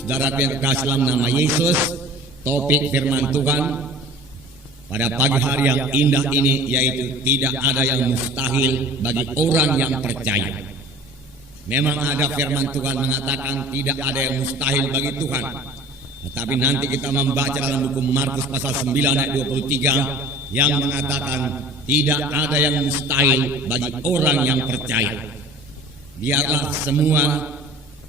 Saudara yang kekasih dalam nama Yesus, topik firman Tuhan pada pagi hari yang indah ini yaitu tidak ada yang mustahil bagi orang yang percaya. Memang ada firman Tuhan mengatakan tidak ada yang mustahil bagi Tuhan. Tetapi nanti kita membaca dalam buku Markus pasal 9 ayat 23 yang mengatakan tidak ada yang mustahil bagi orang yang percaya. Biarlah semua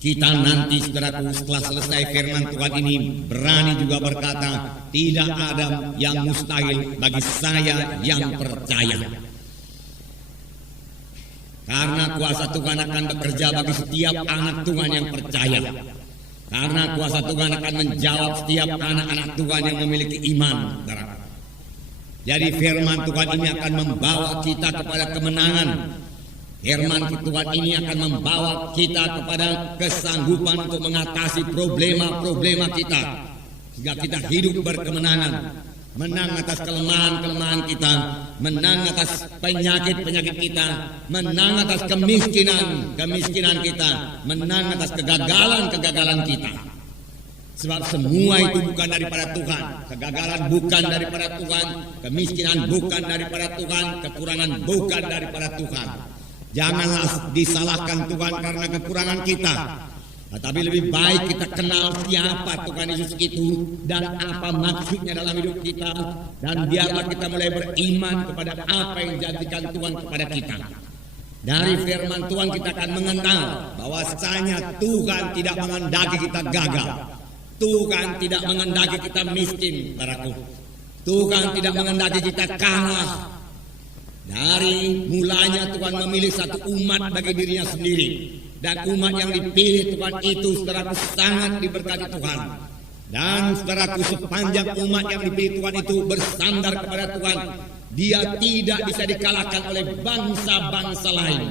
kita nanti saudaraku setelah selesai firman Tuhan ini berani juga berkata tidak ada yang mustahil bagi saya yang percaya. Karena kuasa Tuhan akan bekerja bagi setiap anak Tuhan yang percaya. Karena kuasa Tuhan akan menjawab setiap anak-anak Tuhan yang memiliki iman. Jadi firman Tuhan ini akan membawa kita kepada kemenangan. Firman Tuhan ini akan membawa kita kepada kesanggupan untuk mengatasi problema-problema kita. Sehingga kita hidup berkemenangan. Menang atas kelemahan-kelemahan kita. Menang atas penyakit-penyakit kita. Menang atas kemiskinan kita. Menang atas kegagalan-kegagalan kita. Sebab semua itu bukan daripada Tuhan. Kegagalan bukan daripada Tuhan. Kemiskinan bukan daripada Tuhan. Kekurangan bukan daripada Tuhan. Janganlah disalahkan Tuhan karena kekurangan kita. Tetapi lebih baik kita kenal siapa Tuhan Yesus itu dan apa maksudnya dalam hidup kita. Dan biarlah kita mulai beriman kepada apa yang dijadikan Tuhan kepada kita. Dari firman Tuhan kita akan mengenal bahwasanya Tuhan tidak menghendaki kita gagal. Tuhan tidak menghendaki kita miskin, saudaraku. Tuhan tidak menghendaki kita kalah. Dari mulanya Tuhan memilih satu umat bagi dirinya sendiri. Dan umat yang dipilih Tuhan itu saudaraku sangat diberkati Tuhan. Dan saudaraku sepanjang umat yang dipilih Tuhan itu bersandar kepada Tuhan, dia tidak bisa dikalahkan oleh bangsa-bangsa lain.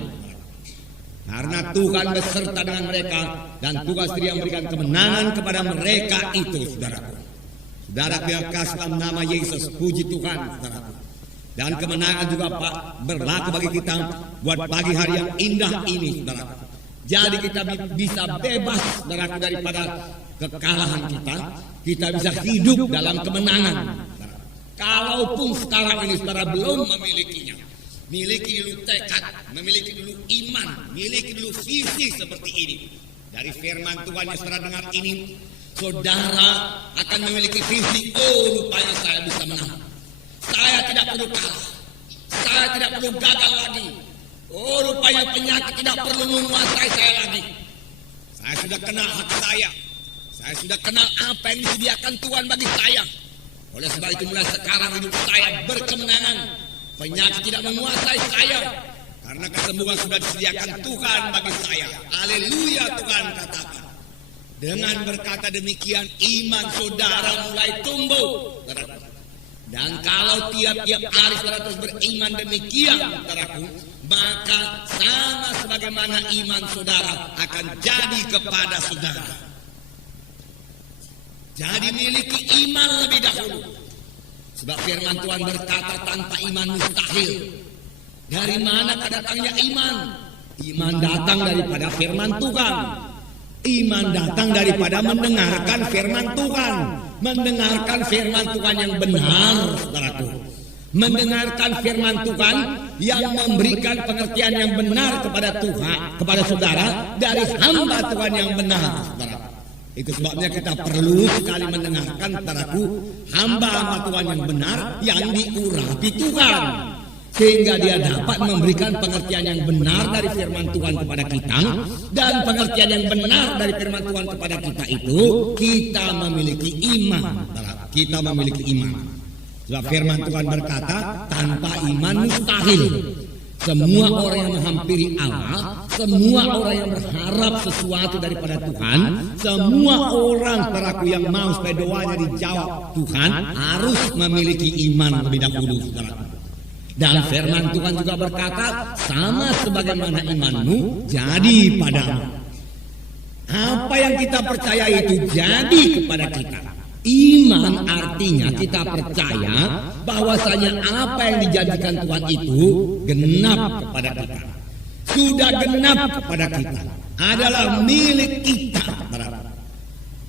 Karena Tuhan beserta dengan mereka dan Tuhan sendiri yang memberikan kemenangan kepada mereka itu saudaraku. Saudaraku yang kasih dalam nama Yesus, puji Tuhan saudaraku. Dan kemenangan juga berlaku bagi kita buat pagi hari yang indah ini saudaraku. Jadi kita bisa bebas saudaraku daripada kekalahan kita. Kita bisa hidup dalam kemenangan. Kalaupun sekarang ini saudara belum memilikinya. Miliki dulu tekad, memiliki dulu iman, miliki dulu visi seperti ini. Dari firman Tuhan yang saudara dengar ini, saudara akan memiliki visi. Oh, rupanya saya bisa menang. Saya tidak perlu kalah. Saya tidak perlu gagal lagi. Oh, rupanya penyakit tidak perlu menguasai saya lagi. Saya sudah kenal hak saya. Saya sudah kenal apa yang disediakan Tuhan bagi saya. Oleh sebab itu mulai sekarang hidup saya berkemenangan. Penyakit tidak menguasai saya. Karena kesembuhan sudah disediakan Tuhan bagi saya. Haleluya Tuhan katakan. Dengan berkata demikian iman saudara mulai tumbuh. Dan kalau tiap-tiap hari saudara terus beriman demikian saudaraku, maka sama sebagaimana iman saudara akan jadi kepada saudara. Jadi miliki iman lebih dahulu. Sebab firman Tuhan berkata tanpa iman mustahil. Dari mana datangnya iman? Iman datang daripada firman Tuhan. Iman datang daripada mendengarkan firman Tuhan. Mendengarkan firman Tuhan yang benar, saudaraku. Mendengarkan firman Tuhan yang memberikan pengertian yang benar kepada Tuhan, kepada saudara dari hamba Tuhan yang benar, saudara. Itu sebabnya kita perlu sekali mendengarkan, saudaraku, hamba-hamba Tuhan yang benar yang diurapi Tuhan. Sehingga dia dapat memberikan pengertian yang benar dari firman Tuhan kepada kita. Dan pengertian yang benar dari firman Tuhan kepada kita itu, kita memiliki iman. Kita memiliki iman. Sebab firman Tuhan berkata, tanpa iman mustahil. Semua orang yang menghampiri Allah, semua orang yang berharap sesuatu daripada Tuhan, semua orang saudaraku yang mau supaya doanya dijawab Tuhan, harus memiliki iman lebih dahulu, saudaraku. Dan firman Tuhan juga berkata, sama sebagaimana imanmu jadi padamu. Apa yang kita percaya itu jadi kepada kita. Iman artinya kita percaya bahwasanya apa yang dijanjikan Tuhan itu genap kepada kita. Sudah genap kepada kita. Adalah milik kita.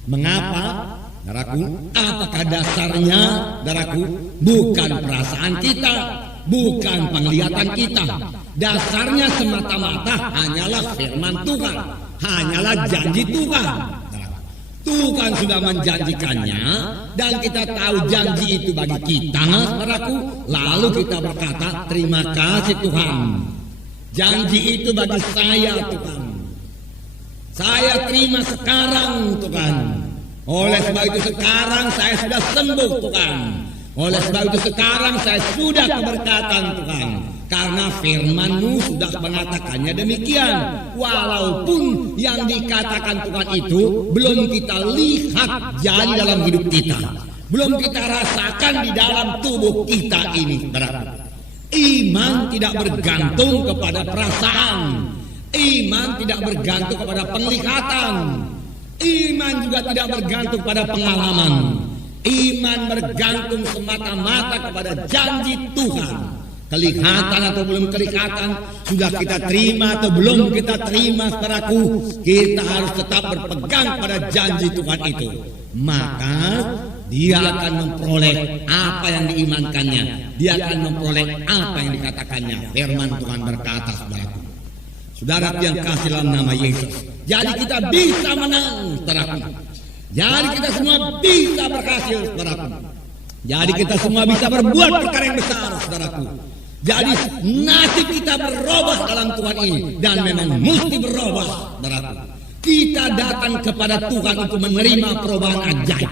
Mengapa? Saudaraku, apakah dasarnya? Saudaraku, bukan perasaan kita, bukan penglihatan kita. Dasarnya semata-mata hanyalah firman Tuhan, hanyalah janji Tuhan. Tuhan sudah menjanjikannya dan kita tahu janji itu bagi kita, saudaraku. Lalu kita berkata, terima kasih Tuhan. Janji itu bagi saya, Tuhan. Saya terima sekarang, Tuhan. Oleh sebab itu sekarang saya sudah sembuh, Tuhan. Oleh sebab itu sekarang saya sudah keberkatan, Tuhan. Karena firman-Mu sudah mengatakannya demikian. Walaupun yang dikatakan Tuhan itu belum kita lihat jadi dalam hidup kita, belum kita rasakan di dalam tubuh kita ini. Iman tidak bergantung kepada perasaan. Iman tidak bergantung kepada penglihatan. Iman juga tidak bergantung pada pengalaman. Iman bergantung semata-mata kepada janji Tuhan. Kelihatan atau belum kelihatan, sudah kita terima atau belum kita terima, saudaraku, kita harus tetap berpegang pada janji Tuhan itu. Maka dia akan memperoleh apa yang diimankannya. Dia akan memperoleh apa yang dikatakannya. Firman Tuhan berkata, saudaraku. Saudara yang kasih dalam nama Yesus. Jadi kita bisa menang, saudaraku. Jadi kita semua bisa berhasil, saudaraku. Jadi kita semua bisa berbuat perkara yang besar, saudaraku. Jadi nasib kita berubah dalam Tuhan ini. Dan memang mesti berubah, saudaraku. Kita datang kepada Tuhan untuk menerima perubahan ajaib.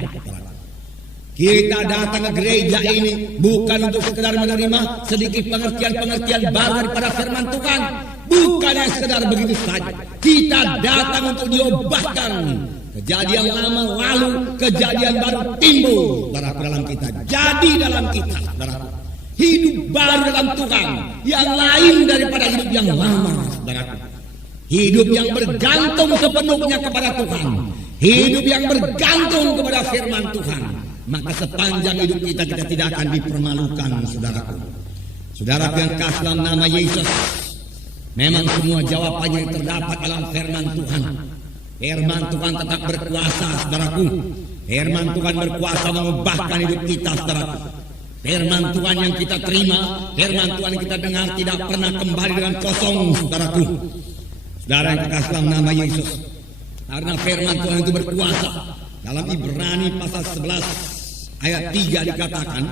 Kita datang ke gereja ini bukan untuk sekedar menerima sedikit pengertian-pengertian baru daripada firman Tuhan. Bukan yang sekedar begitu saja. Kita datang untuk diubahkan. Kejadian lama lalu, kejadian baru timbul dalam kita. Jadi dalam kita, saudara. Hidup baru dalam Tuhan yang lain daripada hidup yang lama, saudara. Hidup yang bergantung sepenuhnya kepada Tuhan. Hidup yang bergantung kepada firman Tuhan. Maka sepanjang hidup kita tidak akan dipermalukan, saudaraku. Saudara yang kasih dalam nama Yesus. Memang semua jawabannya yang terdapat dalam firman Tuhan. Firman Tuhan tetap berkuasa, saudaraku. Firman Tuhan berkuasa mengubahkan hidup kita, saudaraku. Firman Tuhan yang kita terima, firman Tuhan yang kita dengar tidak pernah kembali dengan kosong, saudaraku. Saudara yang kekasih dalam nama Yesus. Karena firman Tuhan itu berkuasa. Dalam Ibrani pasal 11 ayat 3 dikatakan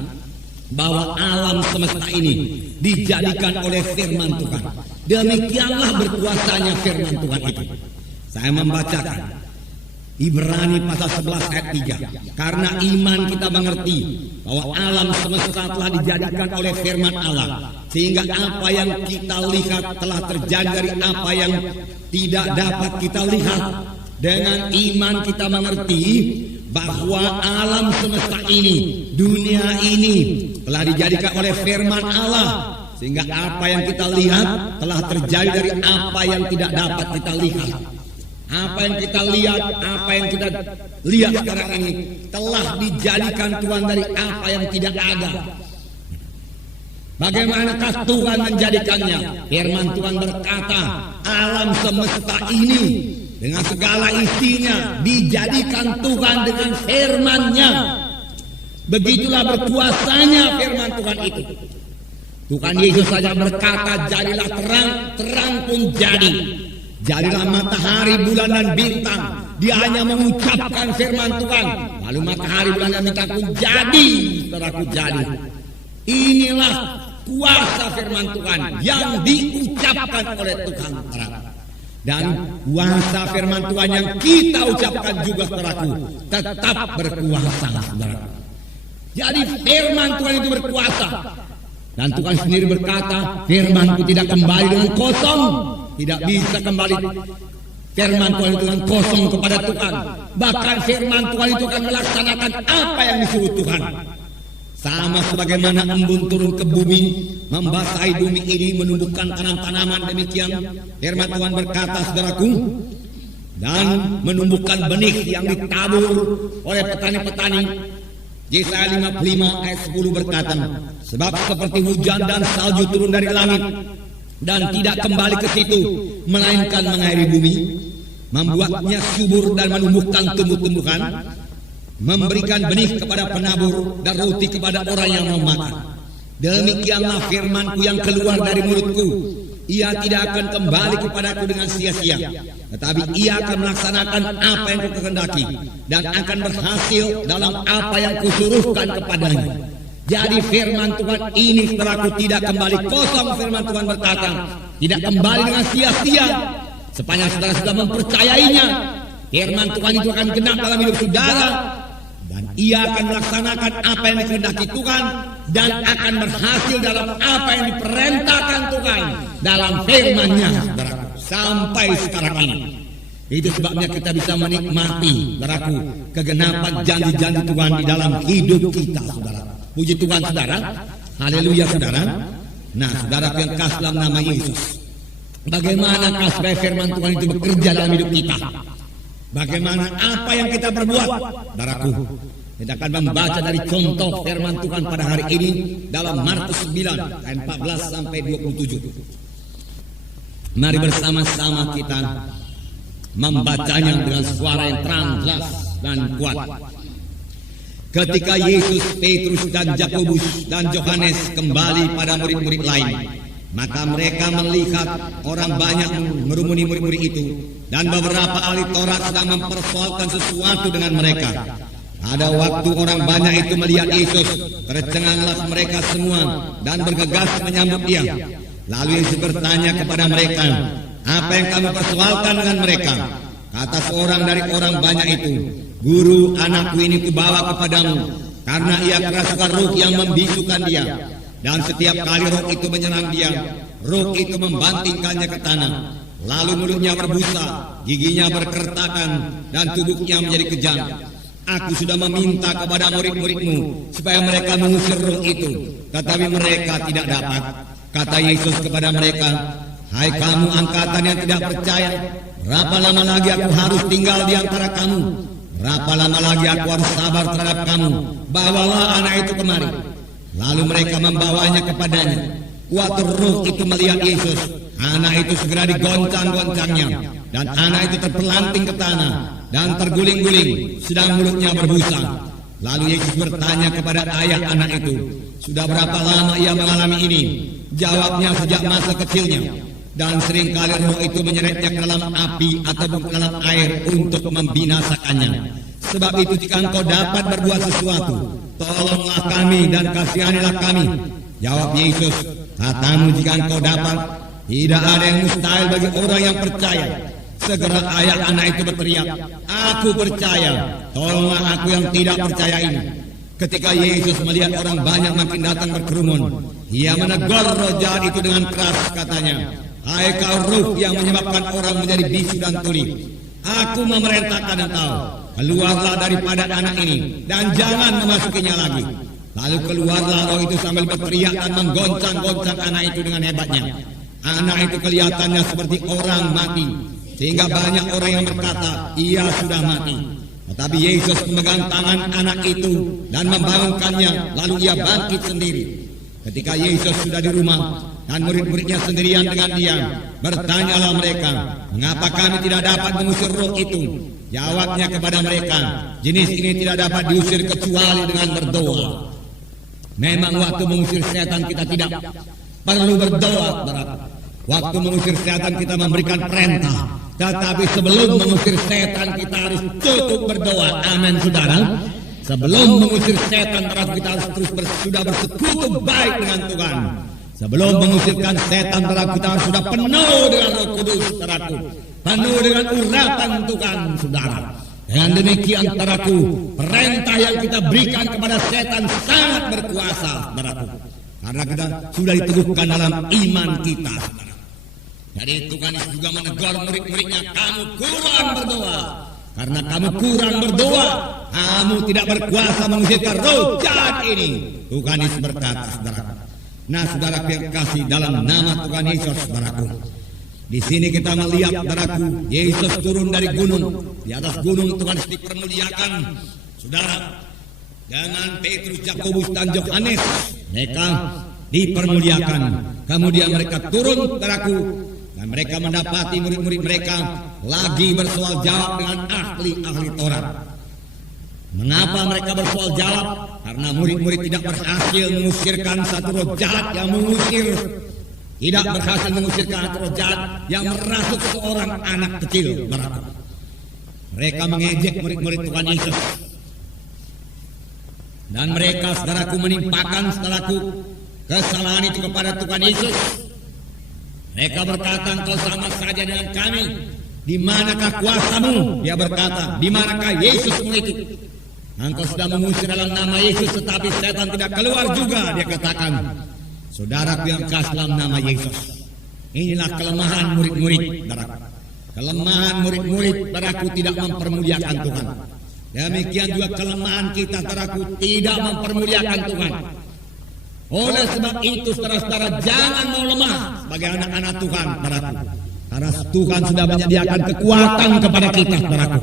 bahwa alam semesta ini dijadikan oleh firman Tuhan. Demikianlah berkuasanya firman Tuhan itu. Saya membacakan Ibrani pasal 11 ayat 3. Karena iman kita mengerti bahwa alam semesta telah dijadikan oleh firman Allah, sehingga apa yang kita lihat telah terjadi dari apa yang tidak dapat kita lihat. Dengan iman kita mengerti bahwa alam semesta ini, dunia ini telah dijadikan oleh firman Allah, sehingga apa yang kita lihat telah terjadi dari apa yang tidak dapat kita lihat. Apa yang kita lihat, apa yang kita lihat sekarang ini telah dijadikan Tuhan dari apa yang tidak ada. Bagaimanakah Tuhan menjadikannya? Firman Tuhan berkata, alam semesta ini dengan segala isinya dijadikan Tuhan dengan firman-Nya. Begitulah berkuasanya firman Tuhan itu. Tuhan Yesus saja berkata, jadilah terang, terang pun jadi. Jadilah matahari, bulan dan bintang. Dia hanya mengucapkan firman Tuhan. Lalu matahari, bulan dan bintang pun jadi. Saudaraku, jadi. Inilah kuasa firman Tuhan yang diucapkan oleh Tuhan. Dan kuasa firman Tuhan yang kita ucapkan juga, saudaraku, tetap berkuasa, saudaraku. Jadi firman Tuhan itu berkuasa. Dan Tuhan sendiri berkata, firman-Ku tidak kembali dengan kosong. Tidak bisa kembali firman Tuhan itu dengan kosong kepada Tuhan. Bahkan firman Tuhan itu akan melaksanakan apa yang disuruh Tuhan. Sama sebagaimana embun turun ke bumi, membasahi bumi ini, menumbuhkan tanam-tanaman, demikian firman Tuhan berkata, saudaraku, dan menumbuhkan benih yang ditabur oleh petani-petani. Yesaya 55 ayat 10 berkata, sebab seperti hujan dan salju turun dari langit dan tidak kembali ke situ, melainkan mengairi bumi, membuatnya subur dan menumbuhkan tumbuh-tumbuhan, memberikan benih kepada penabur dan roti kepada orang yang mau makan. Demikianlah firman-Ku yang keluar dari mulut-Ku. Ia tidak akan kembali kepadaku dengan sia-sia, tetapi ia akan melaksanakan apa yang Ku kehendaki dan akan berhasil dalam apa yang Kusuruhkan kepadanya. Jadi firman Tuhan ini, saudaraku, tidak kembali kosong. Firman Tuhan berkata, tidak kembali dengan sia-sia. Sepanjang saudara sudah mempercayainya, firman Tuhan itu akan genap dalam hidup saudara, dan ia akan melaksanakan apa yang dikehendaki Tuhan dan akan berhasil dalam apa yang diperintahkan Tuhan dalam firman-Nya, saudaraku, sampai sekarang ini. Itu sebabnya kita bisa menikmati, saudaraku, kegenapan janji-janji Tuhan di dalam hidup kita, saudara. Puji Tuhan, saudara. Haleluya, saudara. Nah, saudara yang kasih dalam nama Yesus, bagaimana kasih firman Tuhan itu bekerja dalam hidup kita? Bagaimana apa yang kita perbuat, saudaraku? Kita akan membaca dari contoh firman Tuhan pada hari ini dalam Markus 9 ayat 14 sampai 27. Mari bersama-sama kita membacanya dengan suara yang terang, jelas dan kuat. Ketika Yesus, Petrus dan Yakobus dan Yohanes kembali pada murid-murid lain, maka mereka melihat orang banyak mengerumuni murid-murid itu, dan beberapa ahli Taurat sedang mempersoalkan sesuatu dengan mereka. Pada waktu orang banyak itu melihat Yesus, tercenganglah mereka semua dan bergegas menyambut Dia. Lalu Yesus bertanya kepada mereka, "Apa yang kamu persoalkan dengan mereka?" Kata seorang dari orang banyak itu, "Guru, anakku ini kubawa kepadamu, karena ia kerasukan roh yang membisukan dia. Dan setiap kali roh itu menyerang dia, roh itu membantingkannya ke tanah. Lalu mulutnya berbusa, giginya berkertakan, dan tubuhnya menjadi kejam. Aku sudah meminta kepada murid-muridmu supaya mereka mengusir roh itu, tetapi mereka tidak dapat." Kata Yesus kepada mereka, "Hai kamu angkatan yang tidak percaya, berapa lama lagi aku harus tinggal di antara kamu? Berapa lama lagi aku harus sabar terhadap kamu? Bawalah anak itu kemari." Lalu mereka membawanya kepadanya. Waktu roh itu melihat Yesus, anak itu segera digoncang-goncangnya, dan anak itu terpelanting ke tanah dan terguling-guling, sedang mulutnya berbusa. Lalu Yesus bertanya kepada ayah anak itu, "Sudah berapa lama ia mengalami ini?" Jawabnya, "Sejak masa kecilnya, dan seringkali roh itu menyeretnya ke dalam api ataupun ke dalam air untuk membinasakannya. Sebab itu jika engkau dapat berbuat sesuatu, tolonglah kami dan kasihanilah kami." Jawab Yesus, "Katamu jika engkau dapat, tidak ada yang mustahil bagi orang yang percaya." Segera ayah anak itu berteriak, "Aku percaya, tolonglah aku yang tidak percaya ini." Ketika Yesus melihat orang banyak makin datang berkerumun, Ia menegur roh jahat itu dengan keras, katanya, "Hai kau roh yang menyebabkan orang menjadi bisu dan tuli, aku memerintahkan engkau, keluarlah daripada anak ini dan jangan memasukinya lagi." Lalu keluarlah roh itu sambil berteriak dan menggoncang-goncang anak itu dengan hebatnya. Anak itu kelihatannya seperti orang mati, sehingga banyak orang yang berkata, "Ia sudah mati." Tetapi Yesus memegang tangan anak itu dan membangunkannya, lalu ia bangkit sendiri. Ketika Yesus sudah di rumah dan murid-muridnya sendirian dengan diam, bertanyalah mereka, "Mengapa kami tidak dapat mengusir roh itu?" Jawabnya kepada mereka, "Jenis ini tidak dapat diusir kecuali dengan berdoa." Memang waktu mengusir setan kita tidak perlu berdoa, saudara. Waktu mengusir setan kita memberikan perintah, tetapi sebelum mengusir setan kita harus cukup berdoa. Amin, saudara. Sebelum mengusir setan, kita harus terus sudah bersekutu baik dengan Tuhan. Sebelum mengusirkan setan, kita harus sudah penuh dengan Roh Kudus, saudaraku. Penuh dengan urapan Tuhan, saudara. Dengan demikian, saudaraku, perintah yang kita berikan kepada setan sangat berkuasa, saudaraku. Karena kita sudah diteguhkan dalam iman kita, saudara. Jadi Tuhan juga menegur murid-muridnya, "Kamu kurang berdoa. Karena kamu kurang berdoa, kamu tidak berkuasa mengusirkan roh jahat ini." Tuhan Yesus berkata, saudara. Nah, saudara yang kasih dalam nama Tuhan Yesus, saudaraku. Di sini kita melihat, saudaraku, Yesus turun dari gunung. Di atas gunung Tuhan Yesus dipermuliakan, saudara. Dengan Petrus, Yakobus dan Yohanes, mereka dipermuliakan. Kemudian mereka turun, saudaraku, Dan mereka mendapati murid-murid mereka lagi bersoal jawab dengan ahli-ahli Taurat. Mengapa mereka bersoal jawab? Karena murid-murid tidak berhasil mengusirkan satu roh jahat yang mengusirkan satu roh jahat yang merasuk seorang anak kecil. Mereka mengejek murid-murid Tuhan Yesus. Dan mereka, saudaraku, menimpakan saudaraku kesalahan itu kepada Tuhan Yesus. Mereka berkata, engkau sama saja dengan kami. Di manakah kuasamu? Dia berkata, di manakah Yesusmu itu? Engkau sudah mengusir dalam nama Yesus, tetapi setan tidak keluar juga. Dia katakan, saudaraku yang kasih dalam nama Yesus. Inilah kelemahan murid-murid, saudaraku. Kelemahan murid-murid, saudaraku, tidak mempermuliakan Tuhan. Demikian juga kelemahan kita, saudaraku, tidak mempermuliakan Tuhan. Oleh sebab itu, saudara-saudara, jangan mau lemah sebagai anak-anak Tuhan, saudaraku. Karena Tuhan sudah menyediakan kekuatan kepada kita, saudaraku.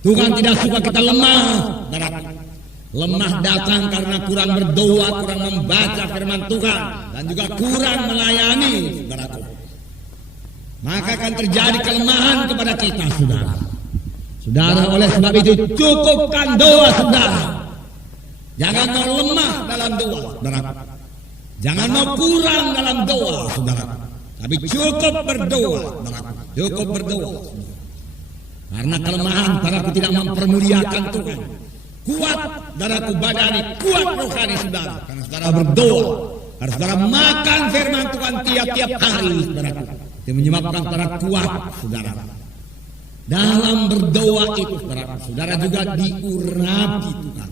Tuhan tidak suka kita lemah, saudaraku. Lemah datang karena kurang berdoa, kurang membaca firman Tuhan, dan juga kurang melayani, saudaraku. Maka akan terjadi kelemahan kepada kita, saudara. Saudara, oleh sebab itu cukupkan doa, saudara. Jangan mau lemah dalam doa, saudara. Jangan mau kurang dalam doa, saudara. Tapi cukup berdoa, saudara. Cukup berdoa. Karena kelemahan, saudaraku, tidak mempermuliakan Tuhan. Kuat, saudaraku, badani, kuat rohani, saudara. Karena saudara berdoa. Karena saudara makan firman Tuhan tiap-tiap hari, saudaraku. Itu menyebabkan saudara kuat, saudara. Dalam berdoa itu, saudara juga diurapi Tuhan.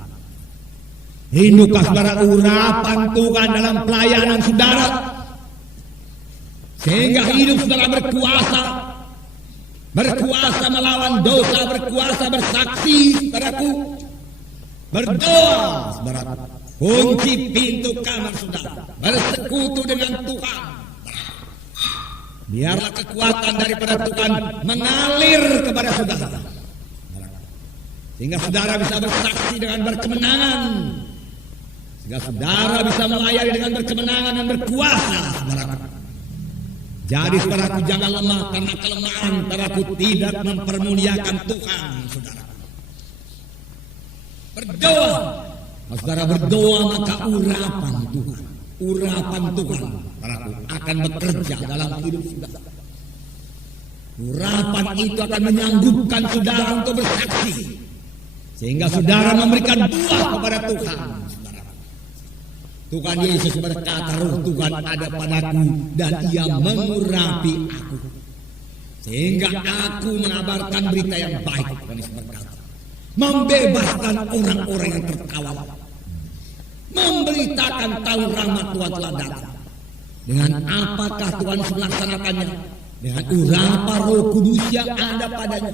Hindukah saudara urapan Tuhan dalam pelayanan saudara, sehingga hidup saudara berkuasa melawan dosa, berkuasa bersaksi, saudaraku. Berdoa, saudaraku. Kunci pintu kamar saudara, bersekutu dengan Tuhan. Biarlah kekuatan daripada Tuhan mengalir kepada saudara, sehingga saudara bisa bersaksi dengan berkemenangan, sehingga saudara bisa melayani dengan berkemenangan dan berkuasa, saudaraku. Jadi saudaraku, jangan lemah, karena kelemahan saudaraku tidak mempermuliakan Tuhan, saudara. Berdoa, saudara berdoa, maka urapan Tuhan, saudaraku, akan bekerja dalam hidup saudara. Urapan itu akan menyanggupkan saudara untuk bersaksi, sehingga saudara memberikan doa kepada Tuhan. Tuhan Yesus berkata, roh Tuhan ada padaku dan ia mengurapi aku, sehingga aku mengabarkan berita yang baik. Tuhan Yesus berkata, membebaskan orang-orang yang tertawan, memberitakan tahu rahmat Tuhan telah datang. Dengan apakah Tuhan melaksanakannya? Dengan urapan Roh Kudus yang ada padanya.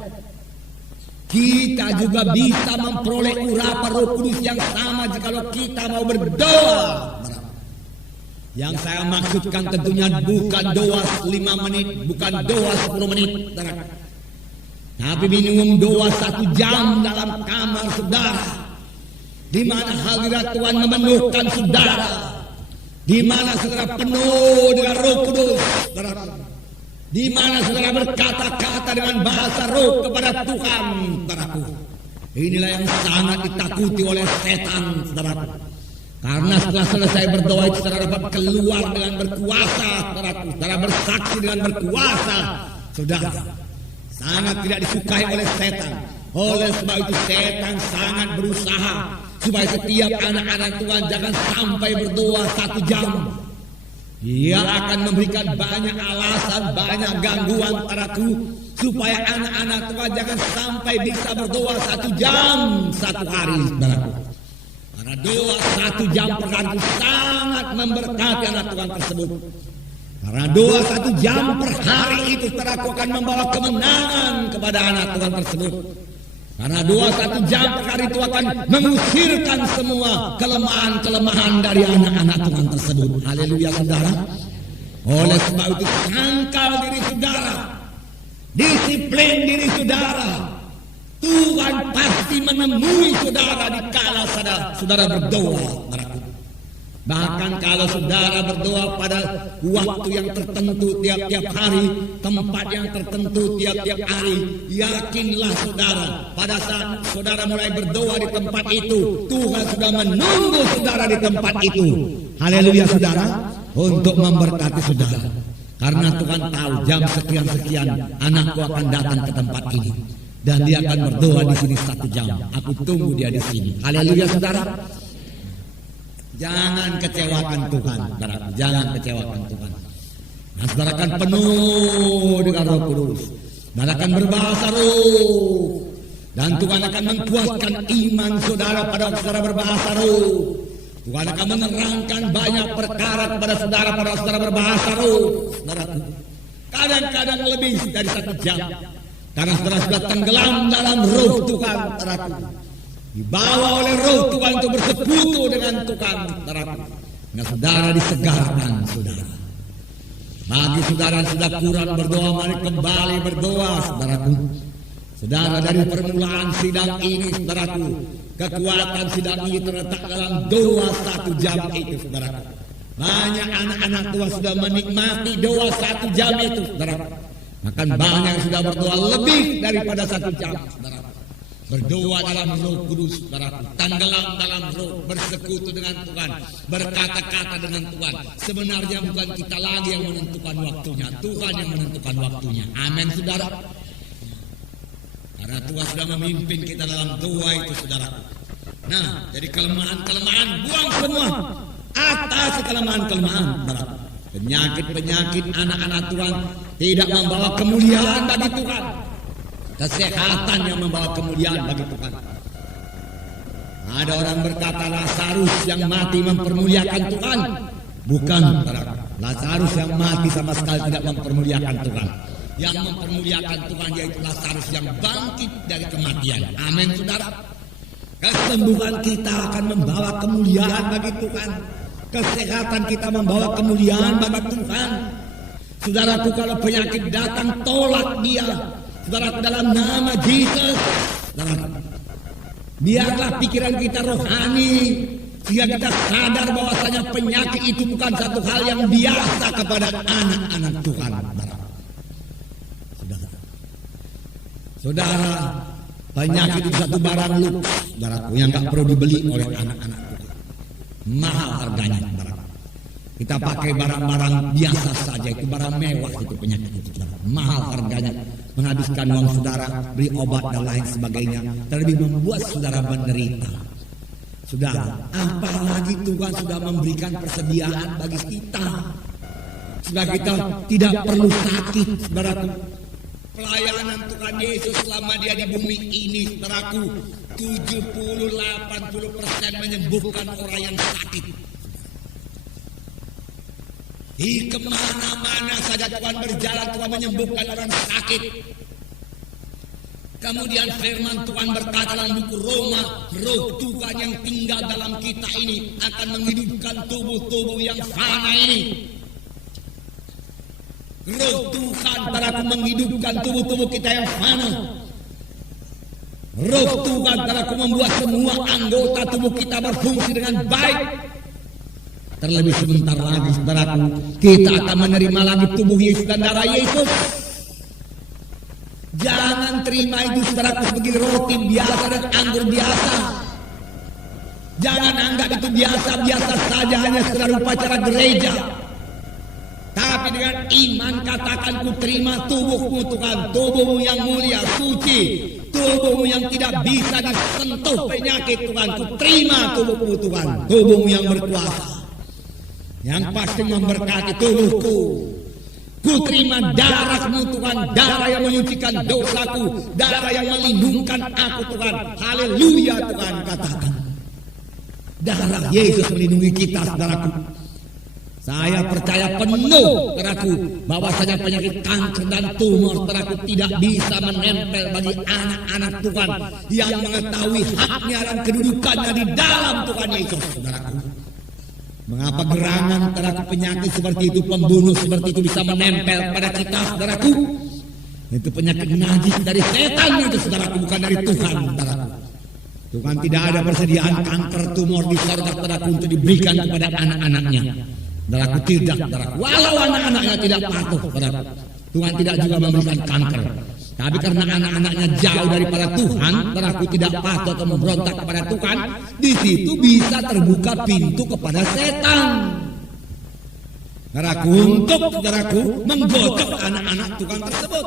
Kita juga bisa memperoleh urapan Roh Kudus yang sama jikalau kita mau berdoa. Yang saya maksudkan tentunya bukan doa 5 menit, bukan doa 10 menit, tapi minimum doa 1 jam dalam kamar saudara, di mana hadirat Tuhan memenuhkan saudara, di mana saudara penuh dengan Roh Kudus, saudara. Di mana saudara berkata-kata dengan bahasa roh kepada Tuhan, saudaraku. Inilah yang sangat ditakuti oleh setan, saudaraku. Karena setelah selesai berdoa itu saudara dapat keluar dengan berkuasa, saudaraku. Saudara bersaksi dengan berkuasa, saudara. Sangat tidak disukai oleh setan. Oleh sebab itu setan sangat berusaha supaya setiap anak-anak Tuhan jangan sampai berdoa 1 jam. Dia akan memberikan banyak alasan, banyak gangguan padaku, supaya anak-anak Tuhan jangan sampai bisa berdoa 1 jam 1 hari, saudaraku. Karena doa 1 jam per hari sangat memberkati anak Tuhan tersebut. Karena doa 1 jam per hari itu, saudaraku, akan membawa kemenangan kepada anak Tuhan tersebut. Karena doa 1 jam per hari itu akan mengusirkan semua kelemahan-kelemahan dari anak-anak Tuhan tersebut. Haleluya, saudara. Oleh sebab itu tangkal diri saudara, disiplin diri saudara. Tuhan pasti menemui saudara di kala saudara berdoa. Bahkan kalau saudara berdoa pada waktu yang tertentu tiap-tiap hari, tempat yang tertentu tiap-tiap hari, yakinlah saudara, pada saat saudara mulai berdoa di tempat itu, Tuhan sudah menunggu saudara di tempat itu. Haleluya saudara, untuk memberkati saudara. Karena Tuhan tahu jam sekian-sekian anakku akan datang ke tempat ini. Dan dia akan berdoa di sini 1 jam. Aku tunggu dia di sini. Haleluya saudara. Jangan kecewakan Tuhan, saudara. Jangan kecewakan Tuhan. Nah, saudara akan penuh dengan Roh Kudus. Saudara akan berbahasa roh. Dan Tuhan akan mengkuatkan iman saudara pada waktu saudara berbahasa roh. Tuhan akan menerangkan banyak perkara kepada saudara pada waktu saudara berbahasa roh. Saudara, kadang-kadang lebih dari 1 jam. Karena saudara sudah tenggelam dalam roh Tuhan, saudara. Dibawa oleh roh Tuhan untuk bersekutu dengan Tuhan, saudara. Nah, saudara disegarkan, saudara. Bagi saudara yang sudah kurang berdoa, mari kembali berdoa, saudaraku. Saudara, dari permulaan sidang ini, saudaraku, kekuatan sidang ini terletak dalam doa 1 jam itu, saudaraku. Banyak anak-anak Tuhan sudah menikmati doa 1 jam itu, saudaraku. Bahkan banyak yang sudah berdoa lebih daripada 1 jam, saudaraku. Berdoa dalam Roh Kudus, saudaraku. Tenggelam dalam roh, bersekutu dengan Tuhan, berkata-kata dengan Tuhan. Sebenarnya bukan kita lagi yang menentukan waktunya, Tuhan yang menentukan waktunya. Amin, saudara. Karena Tuhan sudah memimpin kita dalam doa itu, saudaraku. Nah, jadi kelemahan-kelemahan buang semua. Atasi kelemahan-kelemahan, saudaraku. Penyakit-penyakit anak-anak Tuhan tidak membawa kemuliaan bagi Tuhan. Kesehatan yang membawa kemuliaan bagi Tuhan. Ada orang berkata Lazarus yang mati mempermuliakan Tuhan. Bukan, saudara. Lazarus yang mati sama sekali tidak mempermuliakan Tuhan. Yang mempermuliakan Tuhan yaitu Lazarus yang bangkit dari kematian. Amin, saudara. Kesembuhan kita akan membawa kemuliaan bagi Tuhan. Kesehatan kita membawa kemuliaan bagi Tuhan. Saudaraku, kalau penyakit datang, tolak dia. Saudara, dalam nama Yesus, biarlah pikiran kita rohani, sehingga kita sadar bahwasanya penyakit itu bukan satu hal yang biasa kepada anak-anak Tuhan. Saudara, penyakit itu satu barang luks, saudaraku, yang gak perlu dibeli oleh anak-anak Tuhan. Mahal harganya, saudara. Kita pakai barang-barang biasa saja, itu barang mewah itu penyakit itu, saudara. Mahal harganya, menghabiskan uang saudara, beli obat dan lain sebagainya, terlebih membuat saudara menderita. Saudara, apalagi Tuhan sudah memberikan persediaan bagi kita, supaya kita tidak perlu sakit, saudaraku. Pelayanan Tuhan Yesus selama dia di bumi ini, saudaraku, 70-80% menyembuhkan orang yang sakit. Di kemana-mana saja Tuhan berjalan, Tuhan menyembuhkan orang sakit. Kemudian firman Tuhan berkata dalam buku Roma, roh Tuhan yang tinggal dalam kita ini akan menghidupkan tubuh-tubuh yang fana ini. Roh Tuhan akan menghidupkan tubuh-tubuh kita yang fana. Roh Tuhan akan membuat semua anggota tubuh kita berfungsi dengan baik. Terlebih sebentar lagi, saudaraku, kita akan menerima lagi tubuh Yesus dan darah Yesus. Jangan terima itu, saudaraku, sebagai roti biasa dan anggur biasa. Jangan anggap itu biasa-biasa saja, hanya sekedar upacara gereja. Tapi dengan iman katakan, ku terima tubuhmu Tuhan, tubuhmu yang mulia, suci, tubuhmu yang tidak bisa disentuh penyakit Tuhan. Ku terima tubuhmu Tuhan, tubuhmu yang berkuasa, yang pasti memberkati tubuhku. Ku terima darahmu Tuhan, darah yang menyucikan dosaku, darah yang melindungkan aku Tuhan. Haleluya Tuhan, katakan. Darah Yesus melindungi kita, saudaraku. Saya percaya penuh, saudaraku, bahwasanya penyakit kanker dan tumor, saudaraku, tidak bisa menempel bagi anak-anak Tuhan yang mengetahui haknya dan kedudukannya di dalam Tuhan Yesus, saudaraku. Mengapa gerangan, saudaraku, penyakit seperti itu, pembunuh seperti itu bisa menempel pada kita, saudaraku? Itu penyakit najis dari setan itu, saudaraku, bukan dari Tuhan, saudaraku. Tuhan tidak ada persediaan kanker tumor di sorga saudaraku untuk diberikan kepada anak-anaknya. Saudaraku tidak, saudaraku. Walau anak-anaknya tidak patuh, saudaraku. Tuhan tidak juga memberikan kanker. Tapi karena anak-anaknya jauh daripada Tuhan, saudaraku tidak patuh atau memberontak kepada Tuhan, di situ bisa terbuka pintu kepada setan. Saudaraku, untuk saudaraku menggocok anak-anak Tuhan tersebut.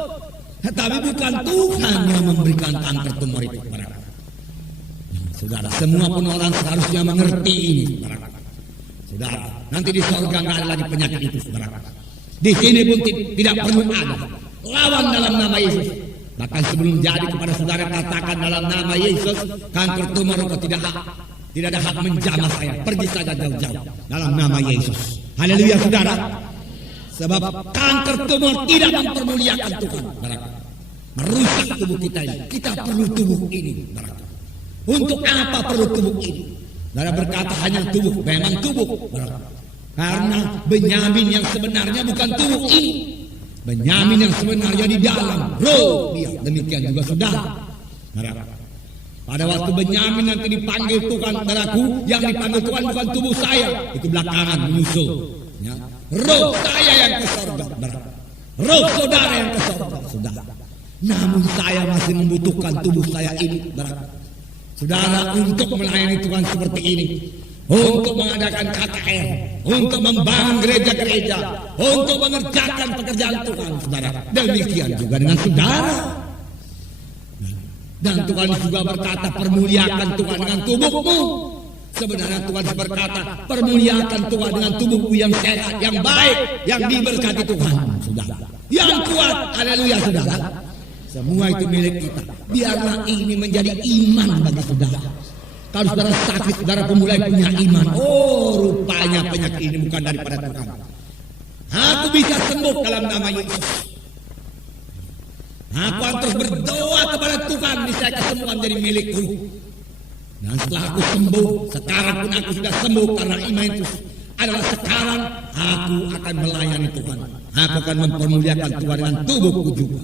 Tetapi bukan Tuhan yang memberikan kanker tumor itu, saudaraku. Saudara, semua pun orang seharusnya mengerti ini, saudara. Saudara, nanti di sorga nggak ada lagi penyakit itu, saudara. Di sini pun tidak perlu ada. Lawan dalam nama Yesus. Bahkan sebelum jadi kepada saudara katakan dalam nama Yesus, kanker tumor itu tidak ada hak menjamah saya. Pergi saja jauh-jauh dalam nama Yesus. Haleluya, saudara. Sebab kanker tumor tidak mempermuliakan Tuhan, saudara. Merusak tubuh kita ini. Kita perlu tubuh ini, saudara. Untuk apa perlu tubuh ini? Saudara berkata hanya tubuh, memang tubuh. Karena Benyamin yang sebenarnya bukan tubuh ini. Benyamin yang sebenarnya di dalam roh dia. Demikian juga saudara. Pada waktu Benyamin nanti dipanggil Tuhan, saudaraku, yang dipanggil Tuhan bukan tubuh saya. Itu belakangan menyusul. Ya. Roh saya yang ke sorga, saudara. Roh saudara yang ke sorga, saudara. Namun saya masih membutuhkan tubuh saya ini, saudara. Saudara, untuk melayani Tuhan seperti ini, untuk mengadakan KKR, untuk membangun gereja-gereja, untuk mengerjakan pekerjaan Tuhan, saudara. Demikian juga dengan saudara. Dan Tuhan juga berkata, permuliakan Tuhan dengan tubuhmu. Sebenarnya Tuhan berkata, permuliakan Tuhan dengan tubuhmu yang sehat, yang baik, yang diberkati Tuhan, saudara. Yang kuat, haleluya, saudara. Semua itu milik kita. Biarlah ini menjadi iman bagi saudara. Kalau saudara sakit, saudara mulai punya iman. Oh, rupanya penyakit ini bukan daripada Tuhan. Aku bisa sembuh dalam nama Yesus. Aku harus terus berdoa kepada Tuhan, niscaya kesembuhan jadi milikku. Dan setelah aku sembuh, sekarang pun aku sudah sembuh karena iman itu adalah sekarang aku akan melayani Tuhan. Aku akan mempermuliakan Tuhan dengan tubuhku juga.